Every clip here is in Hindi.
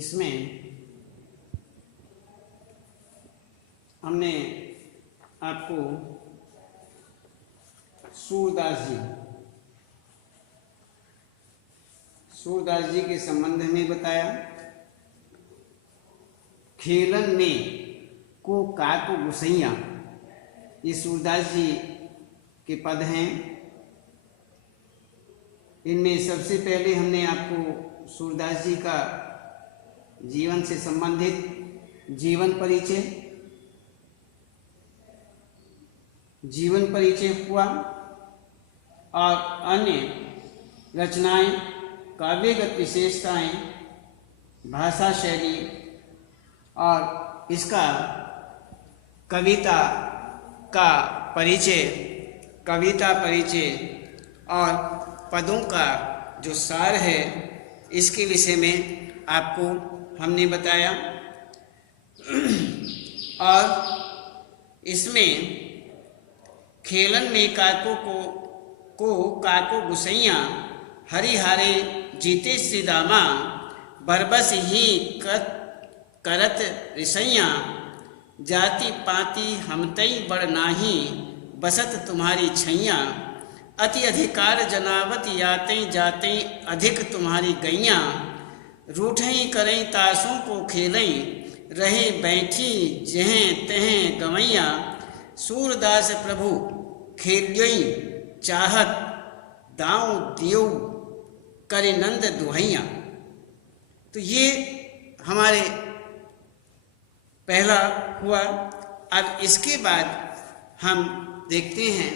इसमें हमने आपको सूरदास जी के संबंध में बताया। खेलन में को काको गुसैया, ये सूरदास जी के पद हैं। इनमें सबसे पहले हमने आपको सूरदास जी का जीवन से संबंधित जीवन परिचय हुआ और अन्य रचनाएं, काव्यगत विशेषताएं, भाषा शैली और इसका कविता परिचय और पदों का जो सार है, इसके विषय में आपको हमने बताया। और इसमें खेलन में काको गुसैया, हरिहारे जीते श्री दामा, बरबस ही करत रिसैया, जाति पाति हमतई बड़ नाही, बसत तुम्हारी छैया, अति अधिकार जनावत याते जाते अधिक तुम्हारी गैया, रूठई करई तासों को खेलई, रहे बैठी जहें तहें गवैया, सूरदास प्रभु खेल्यई चाहत, दाऊं दियो करे नंद दुहैया। तो ये हमारे पहला हुआ। अब इसके बाद हम देखते हैं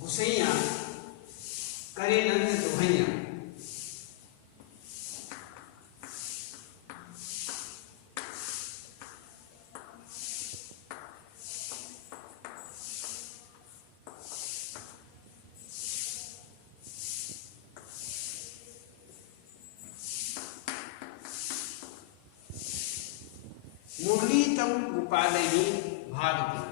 गुसैया करे नंद दुहैया। मुरली तम गोपालनी भागती।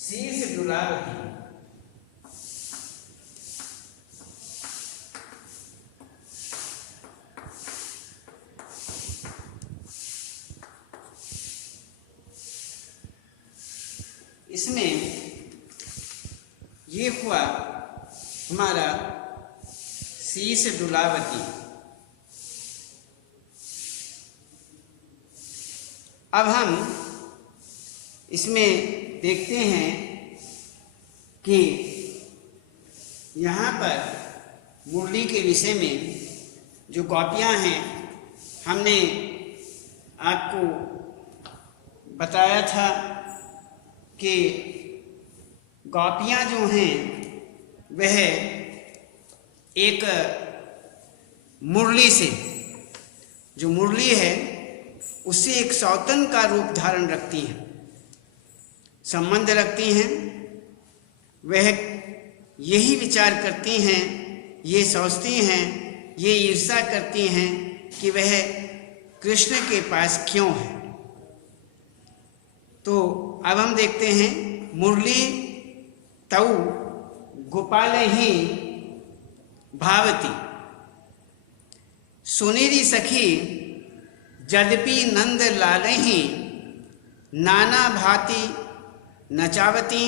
शीश डुलावती। इसमें ये हुआ हमारा शीश डुलावती। अब हम इसमें देखते हैं कि यहाँ पर मुरली के विषय में जो गोपियाँ हैं, हमने आपको बताया था कि गोपियाँ जो हैं वह एक मुरली से, जो मुरली है उससे एक सौतन का रूप धारण रखती हैं, संबंध रखती हैं। वह यही विचार करती हैं, ये सोचती हैं, ये ईर्ष्या करती हैं कि वह कृष्ण के पास क्यों है। तो अब हम देखते हैं मुरली तऊ गोपाल ही भावती, सुनेरी सखी जदपि नंद लाल ही, नाना भांति नचावती,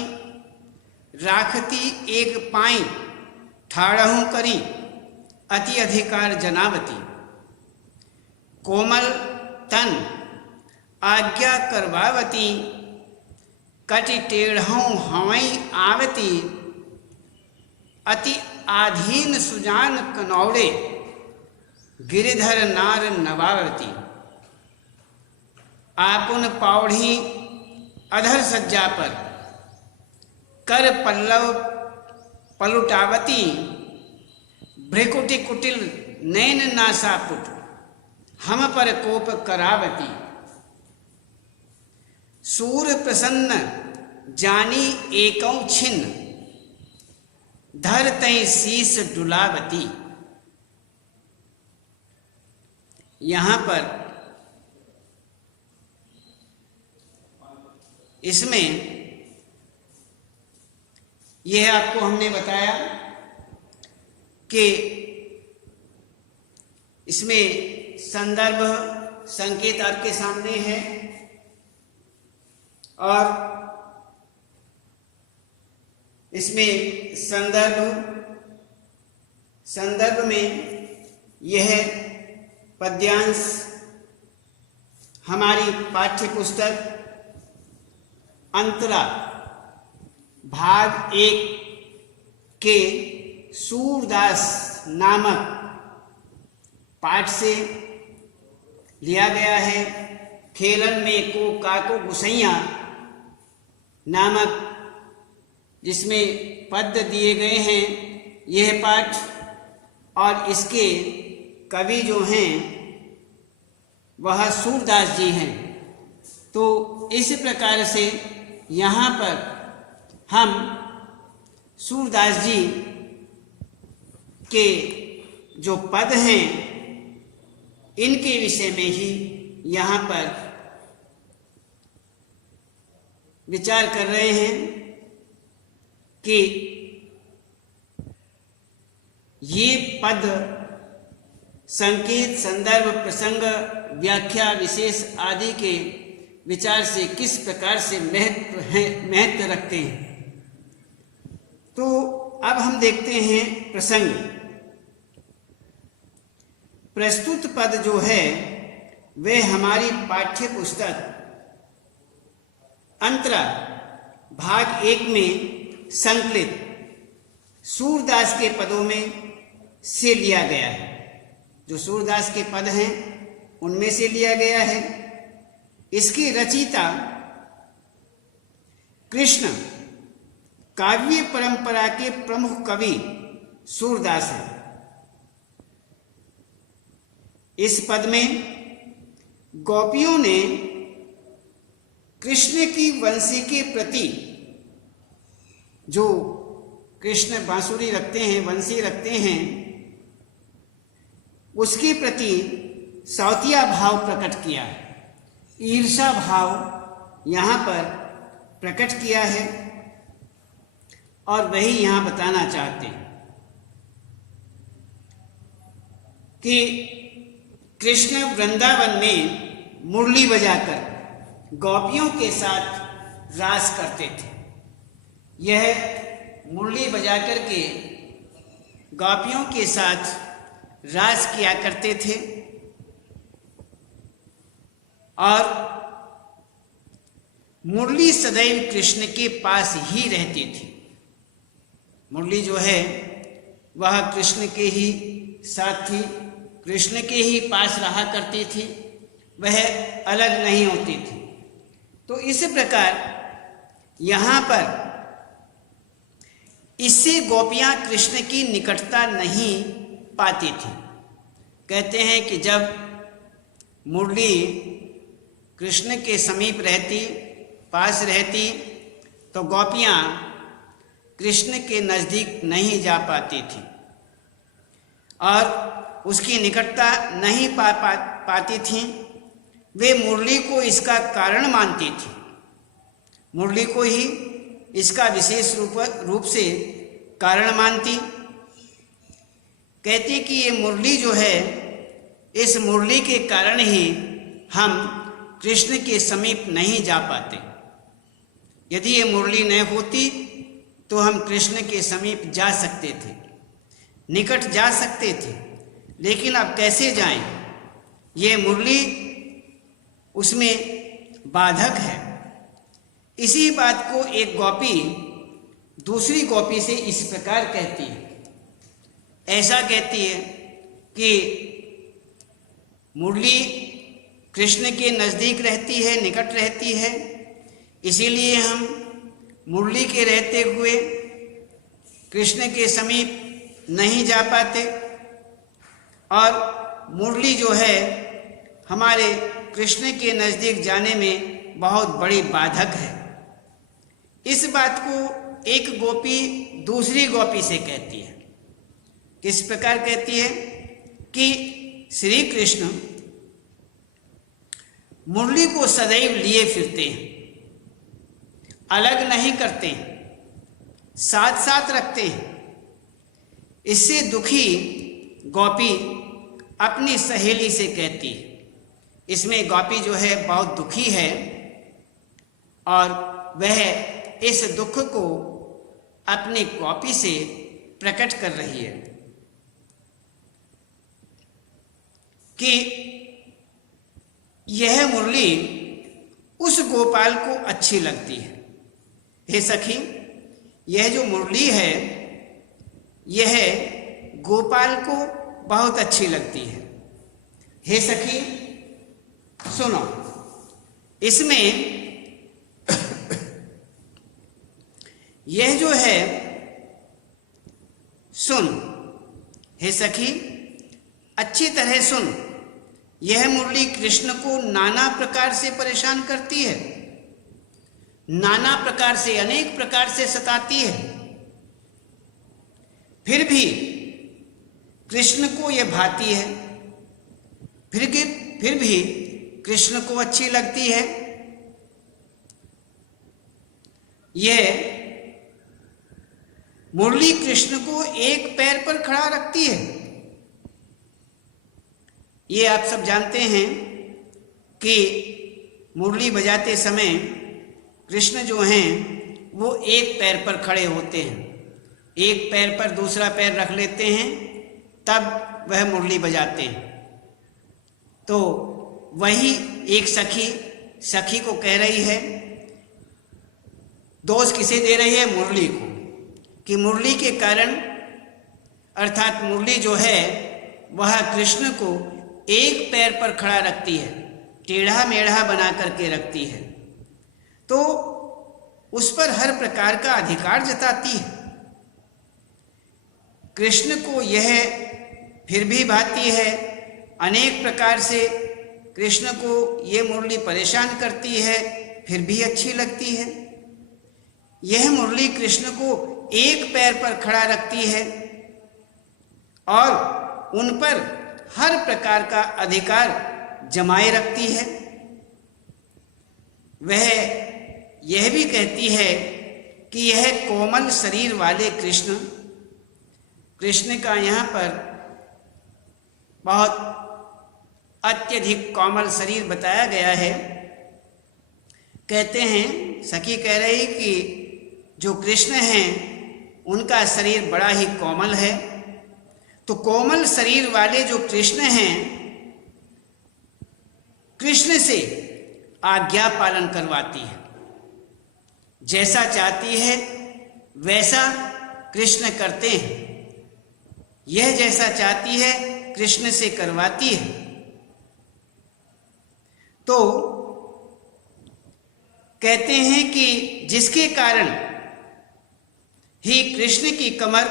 राखती एक पाई ठाड़हूँ करी, अति अधिकार जनावती, कोमल तन आज्ञा करवावती, कटि टेढ़ों हवई आवती, अति आधीन सुजान कनौड़े, गिरिधर नार नवावती। आपुन पौढ़ी अधर सज्जा पर, कर पल्लव पलुटावती, भ्रिकुटि कुटिल नैन नासापुट, हम पर कोप करावती। सूर प्रसन्न जानी एकौ छिन्न, धर तई शीस डुलावती। यहां पर इसमें यह आपको हमने बताया कि इसमें संदर्भ संकेत आपके सामने है और इसमें संदर्भ में यह पद्यांश हमारी पाठ्य पुस्तक अंतरा भाग 1 के सूरदास नामक पाठ से लिया गया है। खेलन में को काको गुसैया नामक जिसमें पद्य दिए गए हैं यह पाठ, और इसके कवि जो हैं वह सूरदास जी हैं। तो इस प्रकार से यहाँ पर हम सूरदास जी के जो पद हैं इनके विषय में ही यहाँ पर विचार कर रहे हैं कि ये पद संकेत, संदर्भ, प्रसंग, व्याख्या, विशेष आदि के विचार से किस प्रकार से महत्व रखते हैं। तो अब हम देखते हैं प्रसंग। प्रस्तुत पद जो है वह हमारी पाठ्य पुस्तक अंतरा भाग 1 में संकलित सूरदास के पदों में से लिया गया है। जो सूरदास के पद हैं उनमें से लिया गया है। इसकी रचयिता कृष्ण काव्य परंपरा के प्रमुख कवि सूरदास हैं। इस पद में गोपियों ने कृष्ण की वंशी के प्रति, जो कृष्ण बांसुरी रखते हैं, वंशी रखते हैं, उसके प्रति सौतिया भाव प्रकट किया है, ईर्षा भाव यहाँ पर प्रकट किया है और वही यहाँ बताना चाहते हैं कि कृष्ण वृंदावन में मुरली बजाकर गोपियों के साथ रास करते थे। यह मुरली बजाकर के गोपियों के साथ रास किया करते थे और मुरली सदैव कृष्ण के पास ही रहती थी। मुरली जो है वह कृष्ण के ही साथ थी, कृष्ण के ही पास रहा करती थी, वह अलग नहीं होती थी। तो इस प्रकार यहाँ पर इससे गोपियाँ कृष्ण की निकटता नहीं पाती थी। कहते हैं कि जब मुरली कृष्ण के समीप रहती, पास रहती, तो गोपियाँ कृष्ण के नज़दीक नहीं जा पाती थी और उसकी निकटता नहीं पाती थीं। वे मुरली को इसका कारण मानती थी, मुरली को ही इसका विशेष रूप से कारण मानती। कहती कि ये मुरली जो है, इस मुरली के कारण ही हम कृष्ण के समीप नहीं जा पाते। यदि ये मुरली न होती तो हम कृष्ण के समीप जा सकते थे, निकट जा सकते थे, लेकिन अब कैसे जाएं? ये मुरली उसमें बाधक है। इसी बात को एक गोपी दूसरी गोपी से इस प्रकार कहती है, ऐसा कहती है कि मुरली कृष्ण के नज़दीक रहती है, निकट रहती है, इसीलिए हम मुरली के रहते हुए कृष्ण के समीप नहीं जा पाते, और मुरली जो है हमारे कृष्ण के नज़दीक जाने में बहुत बड़ी बाधक है। इस बात को एक गोपी दूसरी गोपी से कहती है। किस प्रकार कहती है कि श्री कृष्ण मुरली को सदैव लिए फिरते हैं, अलग नहीं करते हैं, साथ साथ रखते हैं। इससे दुखी गोपी अपनी सहेली से कहती है। इसमें गोपी जो है बहुत दुखी है और वह इस दुख को अपनी गोपी से प्रकट कर रही है कि यह मुरली उस गोपाल को अच्छी लगती है। हे सखी, यह जो मुरली है यह गोपाल को बहुत अच्छी लगती है। हे सखी सुनो, इसमें यह जो है सुन, हे सखी अच्छी तरह सुन, यह मुरली कृष्ण को नाना प्रकार से परेशान करती है, नाना प्रकार से, अनेक प्रकार से सताती है, फिर भी कृष्ण को यह भाती है, फिर भी कृष्ण को अच्छी लगती है। यह मुरली कृष्ण को एक पैर पर खड़ा रखती है। ये आप सब जानते हैं कि मुरली बजाते समय कृष्ण जो हैं वो एक पैर पर खड़े होते हैं, एक पैर पर दूसरा पैर रख लेते हैं, तब वह मुरली बजाते हैं। तो वही एक सखी को कह रही है, दोष किसे दे रही है? मुरली को, कि मुरली के कारण, अर्थात मुरली जो है वह कृष्ण को एक पैर पर खड़ा रखती है, टेढ़ा मेढ़ा बना करके रखती है, तो उस पर हर प्रकार का अधिकार जताती है। कृष्ण को यह फिर भी भाती है, अनेक प्रकार से कृष्ण को ये मुरली परेशान करती है, फिर भी अच्छी लगती है। यह मुरली कृष्ण को एक पैर पर खड़ा रखती है और उन पर हर प्रकार का अधिकार जमाए रखती है। वह यह भी कहती है कि यह कोमल शरीर वाले कृष्ण का यहाँ पर बहुत अत्यधिक कोमल शरीर बताया गया है। कहते हैं, सखी कह रही कि जो कृष्ण हैं उनका शरीर बड़ा ही कोमल है, तो कोमल शरीर वाले जो कृष्ण हैं, कृष्ण से आज्ञा पालन करवाती है, जैसा चाहती है वैसा कृष्ण करते हैं, यह जैसा चाहती है कृष्ण से करवाती है। तो कहते हैं कि जिसके कारण ही कृष्ण की कमर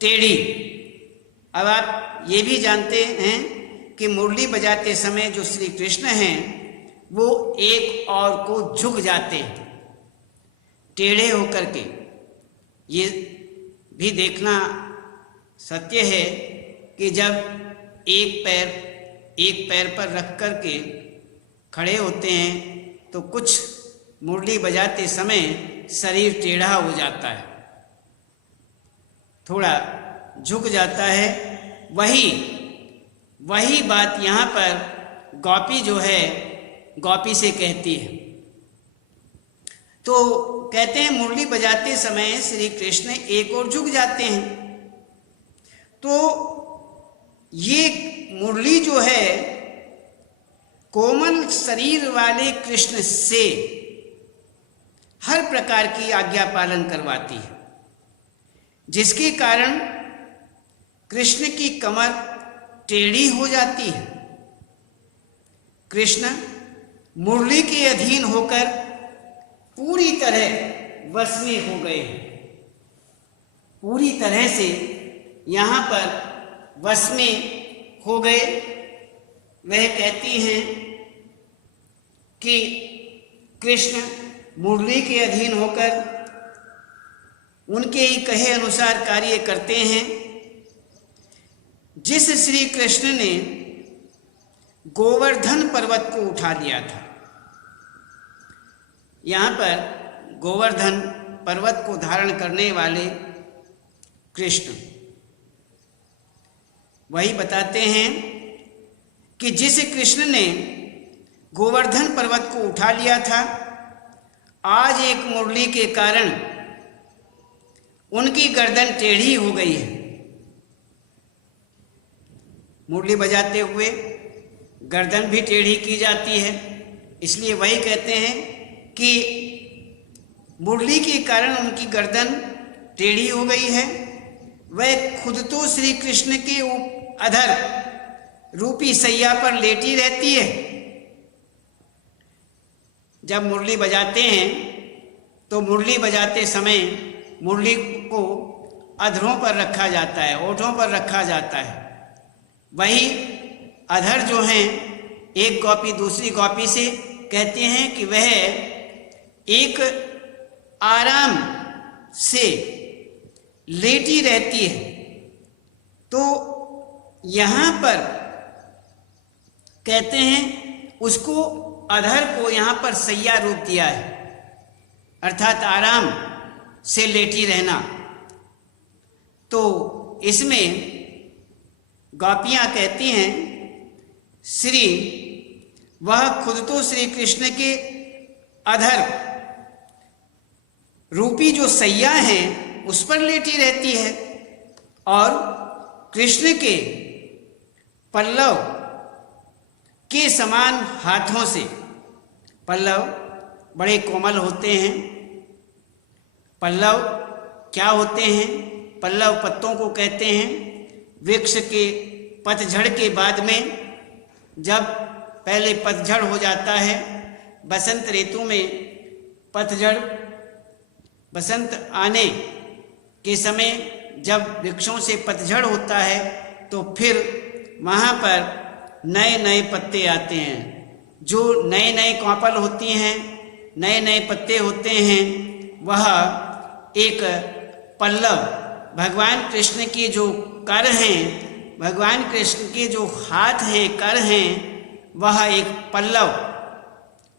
टेढ़ी। अब आप ये भी जानते हैं कि मुरली बजाते समय जो श्री कृष्ण हैं वो एक और को झुक जाते हैं टेढ़े होकर के। ये भी देखना सत्य है कि जब एक पैर पर रख कर के खड़े होते हैं तो कुछ मुरली बजाते समय शरीर टेढ़ा हो जाता है, थोड़ा झुक जाता है। वही बात यहाँ पर गोपी जो है गोपी से कहती है। तो कहते हैं मुरली बजाते समय श्री कृष्ण एक और झुक जाते हैं। तो ये मुरली जो है कोमल शरीर वाले कृष्ण से हर प्रकार की आज्ञा पालन करवाती है, जिसके कारण कृष्ण की कमर टेढ़ी हो जाती है। कृष्ण मुरली के अधीन होकर पूरी तरह वश में हो गए हैं, पूरी तरह से यहाँ पर वश में हो गए। वह कहती हैं कि कृष्ण मुरली के अधीन होकर उनके ही कहे अनुसार कार्य करते हैं। जिस श्री कृष्ण ने गोवर्धन पर्वत को उठा लिया था, यहाँ पर गोवर्धन पर्वत को धारण करने वाले कृष्ण वही बताते हैं कि जिस कृष्ण ने गोवर्धन पर्वत को उठा लिया था, आज एक मुरली के कारण उनकी गर्दन टेढ़ी हो गई है। मुरली बजाते हुए गर्दन भी टेढ़ी की जाती है, इसलिए वही कहते हैं कि मुरली के कारण उनकी गर्दन टेढ़ी हो गई है। वह खुद तो श्री कृष्ण के अधर रूपी सैया पर लेटी रहती है। जब मुरली बजाते हैं तो मुरली बजाते समय मुरली को अधरों पर रखा जाता है, ओठों पर रखा जाता है। वही अधर जो हैं, एक गोपी दूसरी गोपी से कहते हैं कि वह एक आराम से लेटी रहती है। तो यहाँ पर कहते हैं उसको अधर को यहाँ पर सैया रूप दिया है, अर्थात आराम से लेटी रहना। तो इसमें गोपियाँ कहती हैं श्री वह खुद तो श्री कृष्ण के अधर रूपी जो सैया हैं उस पर लेटी रहती है और कृष्ण के पल्लव के समान हाथों से, पल्लव बड़े कोमल होते हैं। पल्लव क्या होते हैं? पल्लव पत्तों को कहते हैं। वृक्ष के पतझड़ के बाद में जब पहले पतझड़ हो जाता है, बसंत ऋतु में पतझड़, बसंत आने के समय जब वृक्षों से पतझड़ होता है तो फिर वहाँ पर नए नए पत्ते आते हैं। जो नए नए कौपल होती हैं, नए नए पत्ते होते हैं, वह एक पल्लव भगवान कृष्ण के जो कर हैं, भगवान कृष्ण के जो हाथ हैं, कर हैं, वह एक पल्लव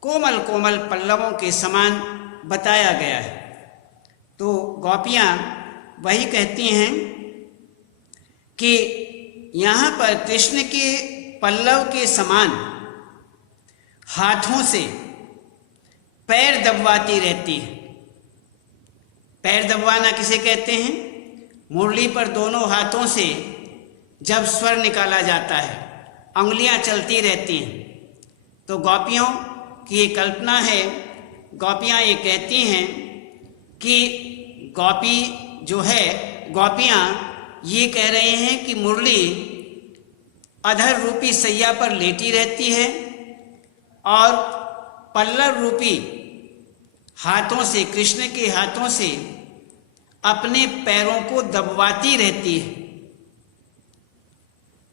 कोमल कोमल पल्लवों के समान बताया गया है। तो गोपियाँ वही कहती हैं कि यहाँ पर कृष्ण के पल्लव के समान हाथों से पैर दबवाती रहती है। पैर दबवाना किसे कहते हैं? मुरली पर दोनों हाथों से जब स्वर निकाला जाता है, अंगुलियां चलती रहती हैं। तो गोपियों की ये कल्पना है, गोपियां ये कहती हैं कि गोपी जो है, गोपियां ये कह रहे हैं कि मुरली अधर रूपी सैया पर लेटी रहती है और पल्लव रूपी हाथों से, कृष्ण के हाथों से अपने पैरों को दबवाती रहती है।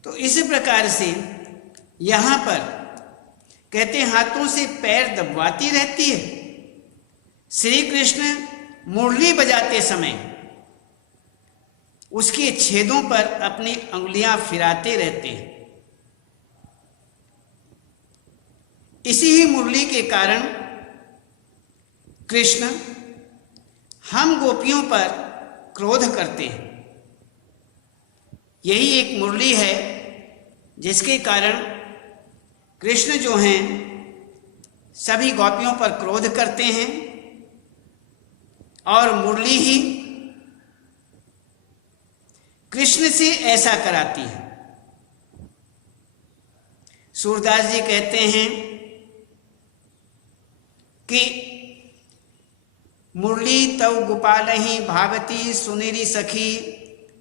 तो इस प्रकार से यहाँ पर कहते हैं हाथों से पैर दबवाती रहती है। श्री कृष्ण मुरली बजाते समय उसके छेदों पर अपनी अंगुलियां फिराते रहते हैं। इसी ही मुरली के कारण कृष्ण हम गोपियों पर क्रोध करते हैं। यही एक मुरली है जिसके कारण कृष्ण जो हैं सभी गोपियों पर क्रोध करते हैं और मुरली ही कृष्ण से ऐसा कराती है। सूरदास जी कहते हैं कि मुरली तव गोपालहि भावती सुनिरि सखी,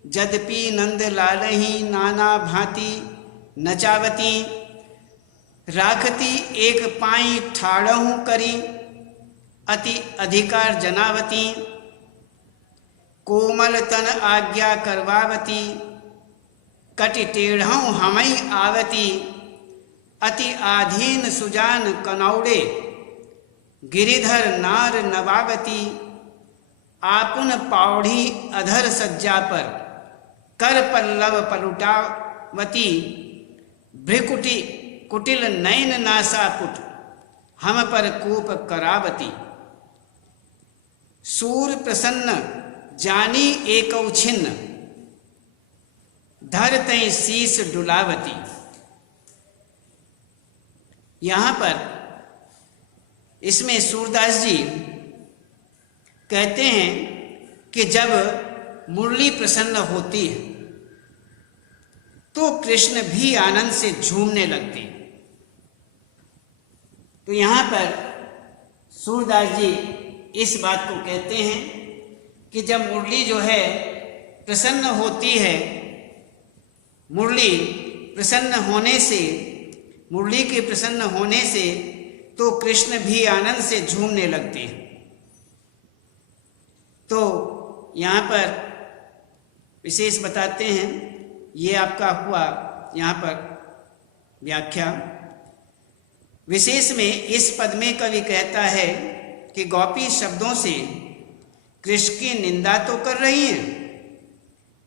यद्यपि नंद लालहि नाना भांति नचावती। राखती एक पाई ठाड़हु करी, अति अधिकार जनावती। कोमल तन आज्ञा करवावती, कटि टेढ़ऊ हमई आवती। अति आधीन सुजान कनौड़े, गिरिधर नार नवावती। आपुन पौढ़ी अधर सज्जा पर, कर पल्लव पलुटावती। भ्रिकुटी कुटिल नयन नासापुट, हम पर कोप करावती। सूर प्रसन्न जानी एकौ छिन्न, धर तई शीस डुलावती। यहां पर इसमें सूरदास जी कहते हैं कि जब मुरली प्रसन्न होती है तो कृष्ण भी आनंद से झूमने लगते हैं। तो यहां पर सूरदास जी इस बात को कहते हैं कि जब मुरली जो है प्रसन्न होती है, मुरली प्रसन्न होने से, मुरली के प्रसन्न होने से तो कृष्ण भी आनंद से झूमने लगते हैं। तो यहाँ पर विशेष बताते हैं, ये आपका हुआ यहाँ पर व्याख्या। विशेष में इस पद में कवि कहता है कि गोपी शब्दों से कृष्ण की निंदा तो कर रही हैं,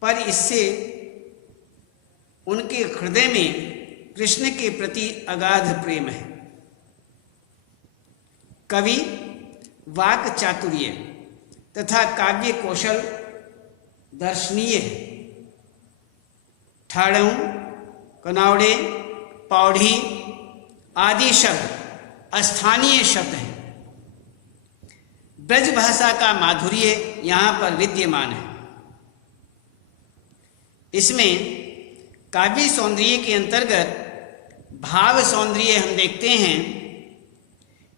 पर इससे उनके हृदय में कृष्ण के प्रति अगाध प्रेम है। कवि वाक चातुर्य तथा काव्य कौशल दर्शनीय है। ठाड़ऊ, कनौड़े, पौढ़ी आदि शब्द स्थानीय शब्द हैं। ब्रज भाषा का माधुर्य यहाँ पर विद्यमान है। इसमें काव्य सौंदर्य के अंतर्गत भाव सौंदर्य हम देखते हैं।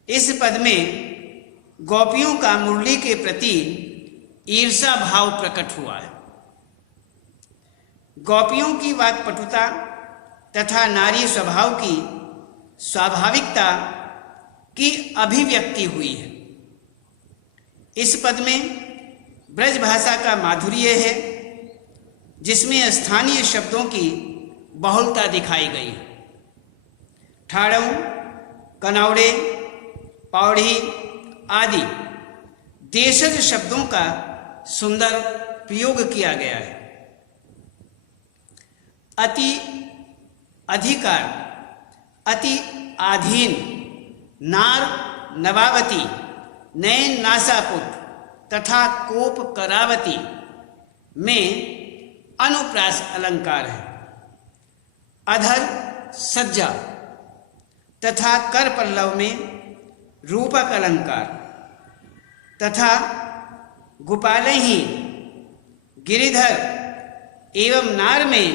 इस पद में गोपियों का मुरली के प्रति ईर्षा भाव प्रकट हुआ है। गोपियों की वाक्पटुता तथा नारी स्वभाव की स्वाभाविकता की अभिव्यक्ति हुई है। इस पद में ब्रज भाषा का माधुर्य है, जिसमें स्थानीय शब्दों की बहुलता दिखाई गई है। ठाड़ऊ, कनौड़े, पौढ़ी आदि देशज शब्दों का सुंदर प्रयोग किया गया है। अति अधिकार, अति आधीन, नार नवावती, नयन नासापुट तथा कोप करावती में अनुप्रास अलंकार है। अधर सज्जा तथा कर पल्लव में रूपक अलंकार तथा गोपालहि, गिरिधर एवं नार में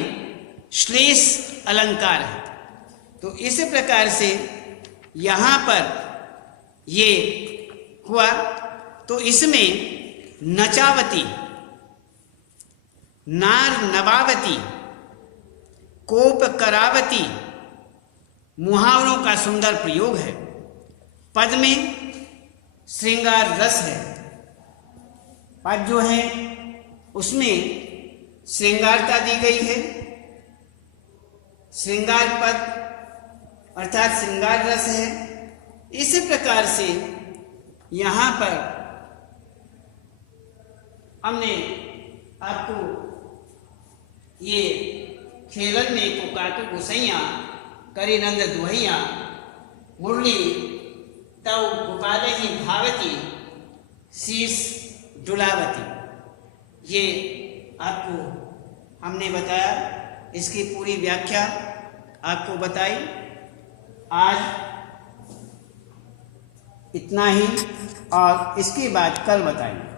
श्लेष अलंकार है। तो इस प्रकार से यहाँ पर ये हुआ। तो इसमें नचावती, नार नवावती, कोप करावती मुहावरों का सुंदर प्रयोग है। पद में श्रृंगार रस है। पद जो है उसमें श्रृंगारता दी गई है। श्रृंगार पद अर्थात श्रृंगार रस है। इसी प्रकार से यहाँ पर हमने आपको ये खेलन में को काटू गुसैया करी नंद दुहैया, मुरली तव गोपालहि भावती, शीस डुलावती, ये आपको हमने बताया। इसकी पूरी व्याख्या आपको बताई। आज इतना ही और इसके बाद कल बताएंगे।